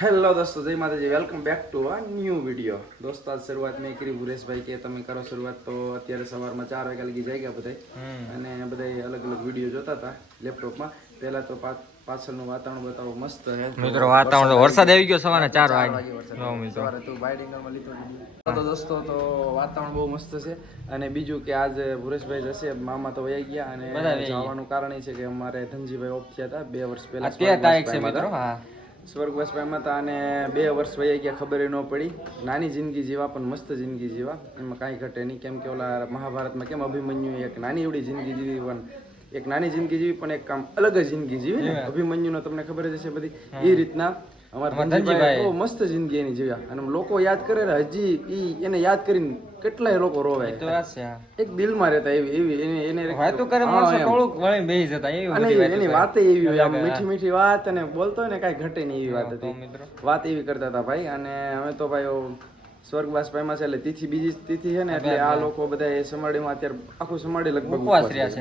Hello દોસ્તો જય માતાજી. Welcome back to a new video દોસ્તો આજ શરૂઆત મેં કરી ભુરેશભાઈ કે તમે કરો શરૂઆત. તો અત્યારે સવારમાં ચાર વાગ્યા લગી જાય ગયા બધા અને બધા અલગ અલગ વીડિયો જોતા હતા લેપટોપમાં. પહેલા તો પાછળનું વાતાવરણ બતાવો મસ્ત મિત્રો વાતાવરણ વરસાદ આવી ગયો સવારે ચાર વાગે. સવારે તો વાઇડ લીધો તો દોસ્તો તો વાતાવરણ બહુ મસ્ત છે. અને બીજું કે આજ ભુરેશભાઈ જશે મામા તો વયા ગયા. અને જવાનું કારણ એ છે કે અમારે ધનજીભાઈ ઓફ થયા હતા બે વર્ષ પહેલા તેર તારીખ છે મિત્રો હા. સ્વર્ગવાસ પામ્યા હતા અને બે વર્ષ વયા ગયા ખબર ન પડી. નાની જિંદગી જીવા પણ મસ્ત જિંદગી જીવા. એમાં કાંઈ ઘટે નહીં. કેમ કે ઓલા મહાભારતમાં કેમ અભિમન્યુ એક નાની એવડી જિંદગી જીવી પણ એક નાની જિંદગી જીવી પણ એક કામ અલગ જ જિંદગી જીવી ને અભિમન્યુનો તમને ખબર જ હશે બધી. એ રીતના અમારા ધનજીભાઈ મસ્ત જિંદગી એની જીવ્યા. અને લોકો યાદ કરે હજી ઈ એને યાદ કરીને કેટલાય લોકો રોવે. તો એક દિલમાં રહેતા એવી એવી એને એને વાતો કરે માણસો થોડુંક વળી બેસી જતા એવી એની વાત હોય આમ મીઠી મીઠી વાત અને બોલતો હોય ને કાંઈ ઘટે નહીં એવી વાત હતી. વાત એવી કરતા હતા ભાઈ. અને અમે તો ભાઈ સ્વર્ગવાસ પામ્યા છે એટલે તિથિ બીજી તિથિ છે ને એટલે આ લોકો બધા એ સમાડીમાં અત્યારે આખું સમાડી લગભગ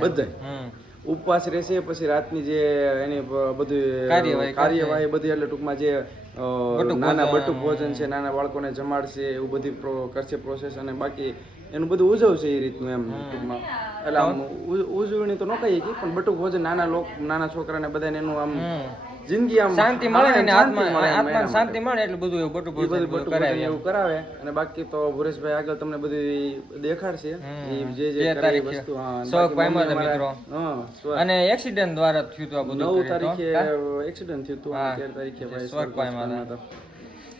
બધા. ઉપવાસ રહેશે પછી રાતની જે એની બધું કાર્યવાહી બધી એટલે ટૂંકમાં જે નાના બટુક ભોજન છે નાના બાળકોને જમાડશે એવું બધી કરશે પ્રોસેસ અને બાકી એનું બધું ઉજવશે એ રીતનું એમ ટૂંકમાં. એટલે આમ ઉજવણી તો ન કહીએ કે પણ બટુક ભોજન નાના લોક નાના છોકરાને બધાને એનું આમ. જિંદગી આમ શાંતિ મળે ને આત્મા આત્માને શાંતિ મળે એટલે બધું એવું બટુ બધું કરાય એવું કરાવે અને બાકી તો ભુરેશભાઈ આગળ તમને બધી દેખાડશે. જે જે. વસ્તુ શોખ પામ્યા હતા સ્વ- અને એક્સિડન્ટ દ્વારા થયું હતું આ બધું નવ તારીખે એક્સિડન્ટ થયું હતું. તેર તારીખે ભાઈ સ્વર્ગ પામ્યા સ્વર્ગવાસ પામ્યા હતા.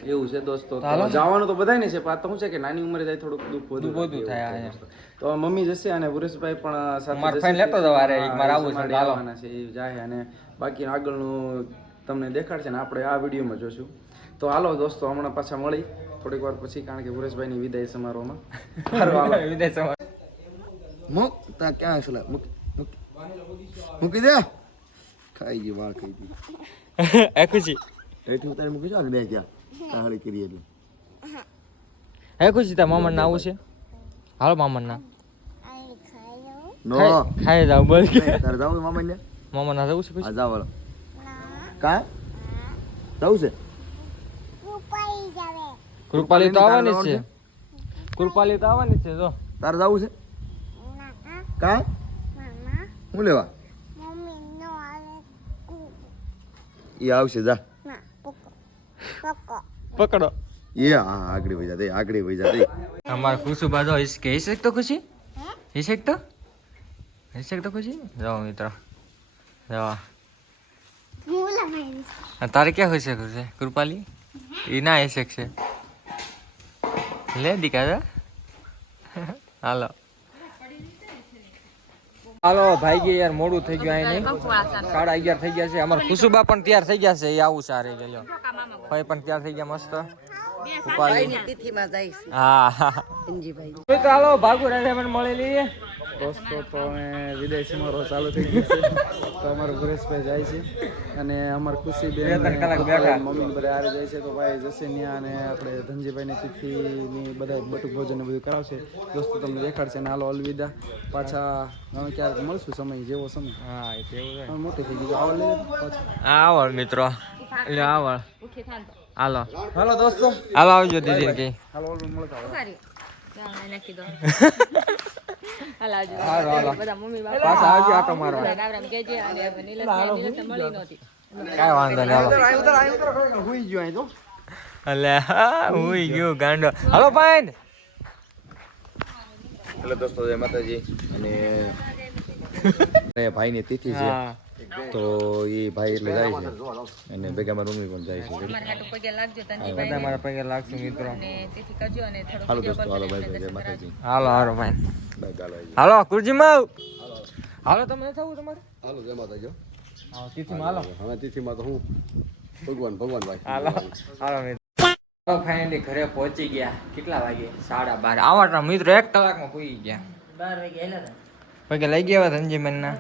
એવું છે દોસ્તો. જવાનું તો બધાય ને છે પણ તો શું છે કે નાની ઉંમરે જાય થોડુંક દુઃખ વધુ વધુ થાય. તો મમ્મી જશે અને વરુષભાઈ પણ સાથે મારે ફાઈન લેતો જવા હારે, હા, મારે છે, સમાડી છે એ જાય અને બાકી આગળનું તમને દેખાડશે ને આપણે આ વિડીયોમાં જોશું. તો હાલો દોસ્તો હમણાં પાછા મળી. થોડીક વાર પછી કારણ કે વરુષભાઈની વિદાય સમારોહમાં. વિદાય સમારોહ. મૂક તા ક્યાં છે? મૂક મૂક. મૂકી દે. ખાઈ ગઈ વાળ ખાઈ ગઈ. એ ખુશી. એઠી તારે મૂકી જો આગળ ક્યાં? કાહળી કરી એટલે. હે ખુશી તા મામણ ના આવું છે? હાલો મામણ ના. નો ખાઈ જાવ બોલ કે. તારે જાવ મામણ ને મામણ ના જવું છે ખુશી? જાવ હાલો. કા? જવું છે? કૃપાલી તો આવવાની જ છે. કૃપાલી. તો આવવાની જ છે જો. તારે જવું છે? કા? હું લેવા? એ આવશે જા. પકડો. એ હા આગળ વહી જા આગળી વહી જા દે. અમાર ખુશી બાજુ હિસકે હિસક તો ખુશી? હિસક તો? હિસક તો ખુશી? જાઓ મિત્રો. જાઓ. તારે ક્યાં હોય છે ખુશે કૃપાલી? એ ના હિસક છે. લે દીકા હાલો. હાલો ભાઈ ગયા યાર મોડું થઈ ગયું અહીં સાડા અગિયાર થઈ ગયા છે. અમાર ખુશુબા પણ તૈયાર થઈ ગયા છે. એ આવું સારે ગયો ભાઈ પણ તૈયાર થઈ ગયા મસ્ત. હા. હાલો ભાગુ રાજામણ મળેલી. દોસ્તો તો અમે વિદાય સમારોહ ચાલુ થઈ ગયો છે. તો અમારું ગુરેશભાઈ જાય છે. અને અમાર ખુશી બે. મમ્મી ને બધા હારે જાય છે. તો ભાઈ જશે ત્યાં અને આપણે ધનજીભાઈની તિથિની બધા બટુક ભોજન બધું કરાવશે. દોસ્તો તમને દેખાડશે. અને હાલો અલવિદા. પાછા અમે ક્યારેક મળશું સમય જેવો સમય. હા મોટી થઈ ગયું આવડ આવડ મિત્રો. એટલે આવડ. હાલો. હાલો દોસ્તો. હાલો આવજો દીદી. કે હાલો મળતા આવો. હાલો હાલો પાછા આવજો આટો મારવા કાંઈ વાંધો નહીં હાલો. હુઈ ગયો અહીં તો. અલે હા હુઈ ગયો ગાંડો. હાલો પાઈન એટલે દોસ્તો જય માતાજી. અને ભાઈની તિથિ છે. હા. તો એ ભાઈ એટલે જાય છે. અને ભેગા મારા મમ્મી પણ જાય છે. બધા મારા પગે લાગશું મિત્રો. હાલો દોસ્તો હાલો ભાઈ ભાઈ જય માતાજી. હાલો હાલો ભાઈ. બાય ગાલો આવી હાલો કુરજી માવ હાલો તમે નથી તમારે? હાલો જય માતાજી હા. તિથિમાં હાલો. હવે તિથિમાં તો હું? ભગવાન ભગવાન ભાઈ. હાલો હાલો મિત્રો. ફાઇનલી ઘરે પહોંચી ગયા. કેટલા વાગે? સાડા બાર. આવા મિત્રો એક કલાકમાં પૂરી ગયા. બાર વાગે હતા. પગે લઈ ગયા ધનજીમન ના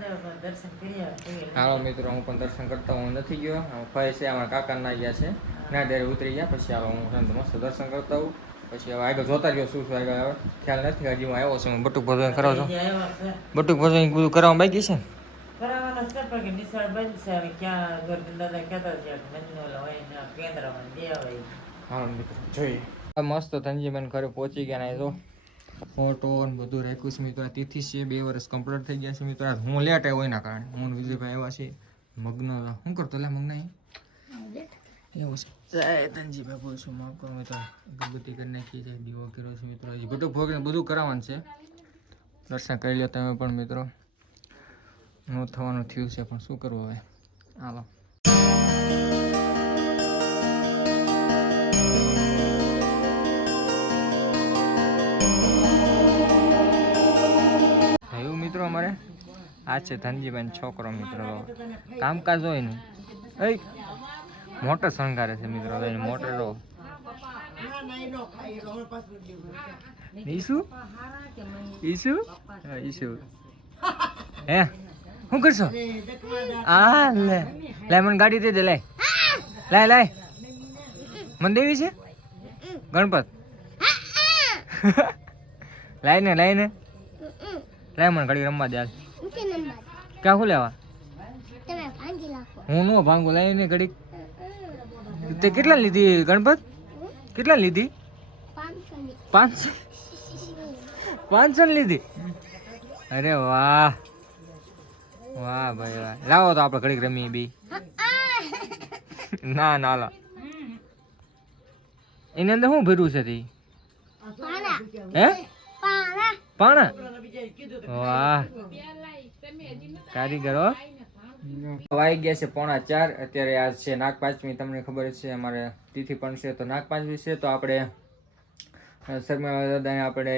દર્શન કરી આવ્યા હાલો મિત્રો હું પણ દર્શન કરતા હું નથી ગયો. ભાઈ છે અમારા કાકા ના ગયા છે. ના ત્યારે ઉતરી ગયા. પછી હાલો હું મસ્ત દર્શન કરતા હું પછી હવે આગળ જોતા રહ્યો શું શું આગળ ખ્યાલ નથી હજી હું આવ્યો છું. હું બટુક ભજન કરાવ છું. બટુક ભજન બધું કરવા બાકી છે? હવે હા મિત્રો જોઈએ. મસ્ત ધનજીબેન ઘરે પહોંચી ગયા ને જો. ફોટો ને બધું રાખ્યું છે મિત્રો. તિથિ છે, બે વર્ષ કમ્પ્લીટ થઈ ગયા છે મિત્રો. આજ હું લેટ આવ્યો એના કારણે. હું વિજયભાઈ આવ્યા છે મગ્ન. શું કરતો લે મગ્ન? એવું છે. જય ધનજીભાઈ બોલ છું માફ કરો મિત્રો. કર્યો છે મિત્રો. હજી બધું ભોગ બધું કરાવવાનું છે. દર્શન કરી લો તમે પણ મિત્રો. ન થવાનું થયું છે, પણ શું કરવું હવે? હાલો. મિત્રો અમારે? આ છે ધનજીભાઈ છોકરો મિત્રો. કામકાજ હોય ને. એ મોટર શણગારે છે મિત્રો. હવે મોટર રો ઈસુ ઈસુ ઈસુ હે? શું કરશો? આ લે. લે મને ગાડી દે દે લે. લાય લાય મને દેવી છે? ગણપત? લાય ને લાય ને. મને ઘડી રમવા દે ક્યાં શું લેવા? હું નો ભાંગું લાય ને ઘડી તે કેટલા લીધી ગણપત? કેટલા લીધી? પાંચસો પાંચસો? લીધી? અરે વાહ. વાહ ભાઈ વાહ. લાવો તો આપણે ઘડીક રમીએ બી. ના ના લા. એની અંદર શું ભર્યું છે તી? હે? પાણા? વાહ. ગયા છે પોણા ચાર. અત્યારે આજ છે નાગપાંચમી. તમને ખબર જ છે અમારે તિથિ પણ છે તો નાગપાંચમી છે તો આપણે શર્મા દાદાને આપણે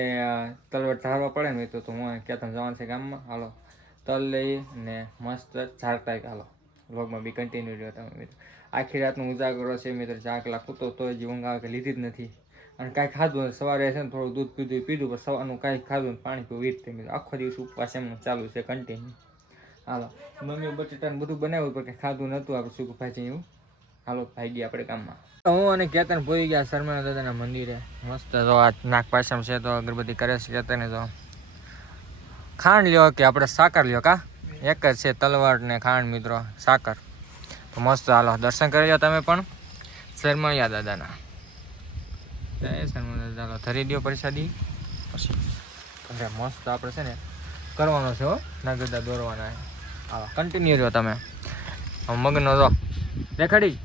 તલવટ ઝાડવા પડે ને તો હું ક્યાં જવાનું છે ગામમાં. હાલો. તલ લઈ ને મસ્ત ઝાડતા હાલો. વ્લોગમાં બી કન્ટિન્યુ રહ્યો તમે મિત્રો. આખી રાતનો ઉજાગરો છે મિત્રો. કલાક કૂતો તો હજી ઊંઘ આવે કે લીધી જ નથી. અને કાંઈ ખાધું સવારે છે ને થોડું દૂધ પીધું પીધું પણ સવારનું કાંઈ ખાધું ને પાણી પીવું વીત થઈ આખો દિવસ ઉપવાસ એમનું ચાલુ છે કન્ટિન્યુ હાલો. મમ્મી બટેટાને બધું બનાવ્યું, પણ કંઈ ખાધું નહોતું આપણે શું ભાજી એવું. હાલો, ભાઈ ગયા આપણે કામમાં હું અને કેતન ભોઈ ગયા શર્મા દાદાના મંદિરે. મસ્ત જો આ નાગ પાછમ છે તો અગરબત્તી કરે છે કેતને તો. ખાંડ લ્યો કે આપણે સાકર લ્યો કા? એક જ છે તલવાર ને ખાંડ મિત્રો, સાકર. તો મસ્ત હાલો, દર્શન કરી લો તમે પણ. શર્મા દાદાના. હાલો ધરી દો પ્રસાદી. પછી ઘરે મસ્ત આપણે છે ને કરવાનો છે હો નાગરદા દોરવાના હાલો કન્ટિન્યુ રહ્યો તમે. મગનો જો દેખાડી.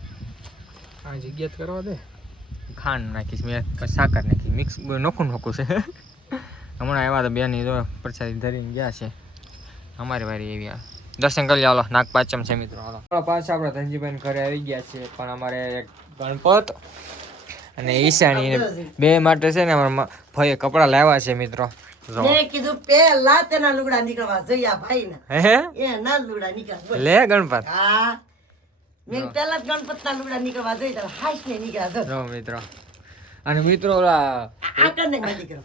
આ જગ્યા કરવા દે. ખાંડ નાખીશ મેં સાકર નાખી મિક્સ નોખું નોખું છે. હમણાં આવ્યા તો બેન જો પ્રસાદી ધરીને ગયા છે. અમારી વારી એવી આ. દર્શન કરી હાલો નાગ પાંચમ છે મિત્રો. હાલો, પાછા આપણે ધનજીભાઈ ઘરે આવી ગયા છે પણ અમારે ગણપત અને ઈશાણી બે માટે છે ને અમારા ભાઈએ કપડાં લાવ્યા છે મિત્રો. કીધું પેલા તેના લુગડા નીકળવા જોઈએ ભાઈ હે એ લુગડા નીકળવા. લે ગણપત. હા. મેં પેલા જ ગણપત ના લુગડા નીકળવા જોઈએ હાશ ને નીકળ્યા જો જો મિત્રો. અને મિત્રો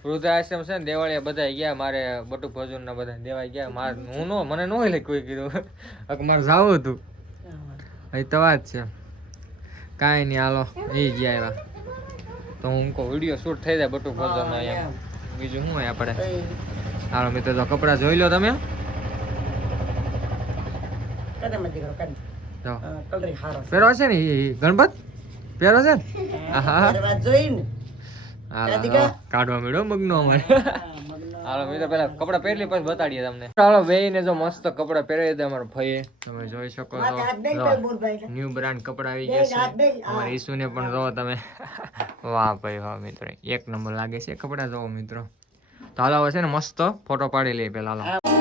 વૃદ્ધાશ્રમ છે ને દેવાળીએ બધા ગયા મારે બટુ ભજન ના બધા દેવાય ગયા. મારે હું નો મને નો એટલે કોઈ કીધું. મારે જાવું હતું. એ તો વાત છે. કાંઈ નહીં હાલો. એ ગયા એવા. તો હું કહું વીડિયો શૂટ થઈ જાય બટુ ભોજન એમ. બીજું શું હોય આપણે? હાલો મિત્રો તો કપડાં જોઈ લો તમે. હા. પહેરો છે. ને ગણપત? પહેરો છે ને? રાધિકા? હાલો. કાઢવા મળ્યો મગનો અમારે. હા. હાલો મિત્રો પેલા કપડા પહેરી પછી બતાડીએ તમને. હાલો ભાઈ ને જો મસ્ત કપડા પહેરાવી દે અમારા ભાઈ તમે જોઈ શકો છો. ન્યુ બ્રાન્ડ કપડા આવી ગયા છે. અમારા ઈસુને પણ જોવો તમે. વાહ ભાઈ વાહ મિત્રો. એક નંબર લાગે છે કપડા જોવો મિત્રો. તો હાલો હશે ને મસ્ત ફોટો પાડી લઈએ પેલા હાલો.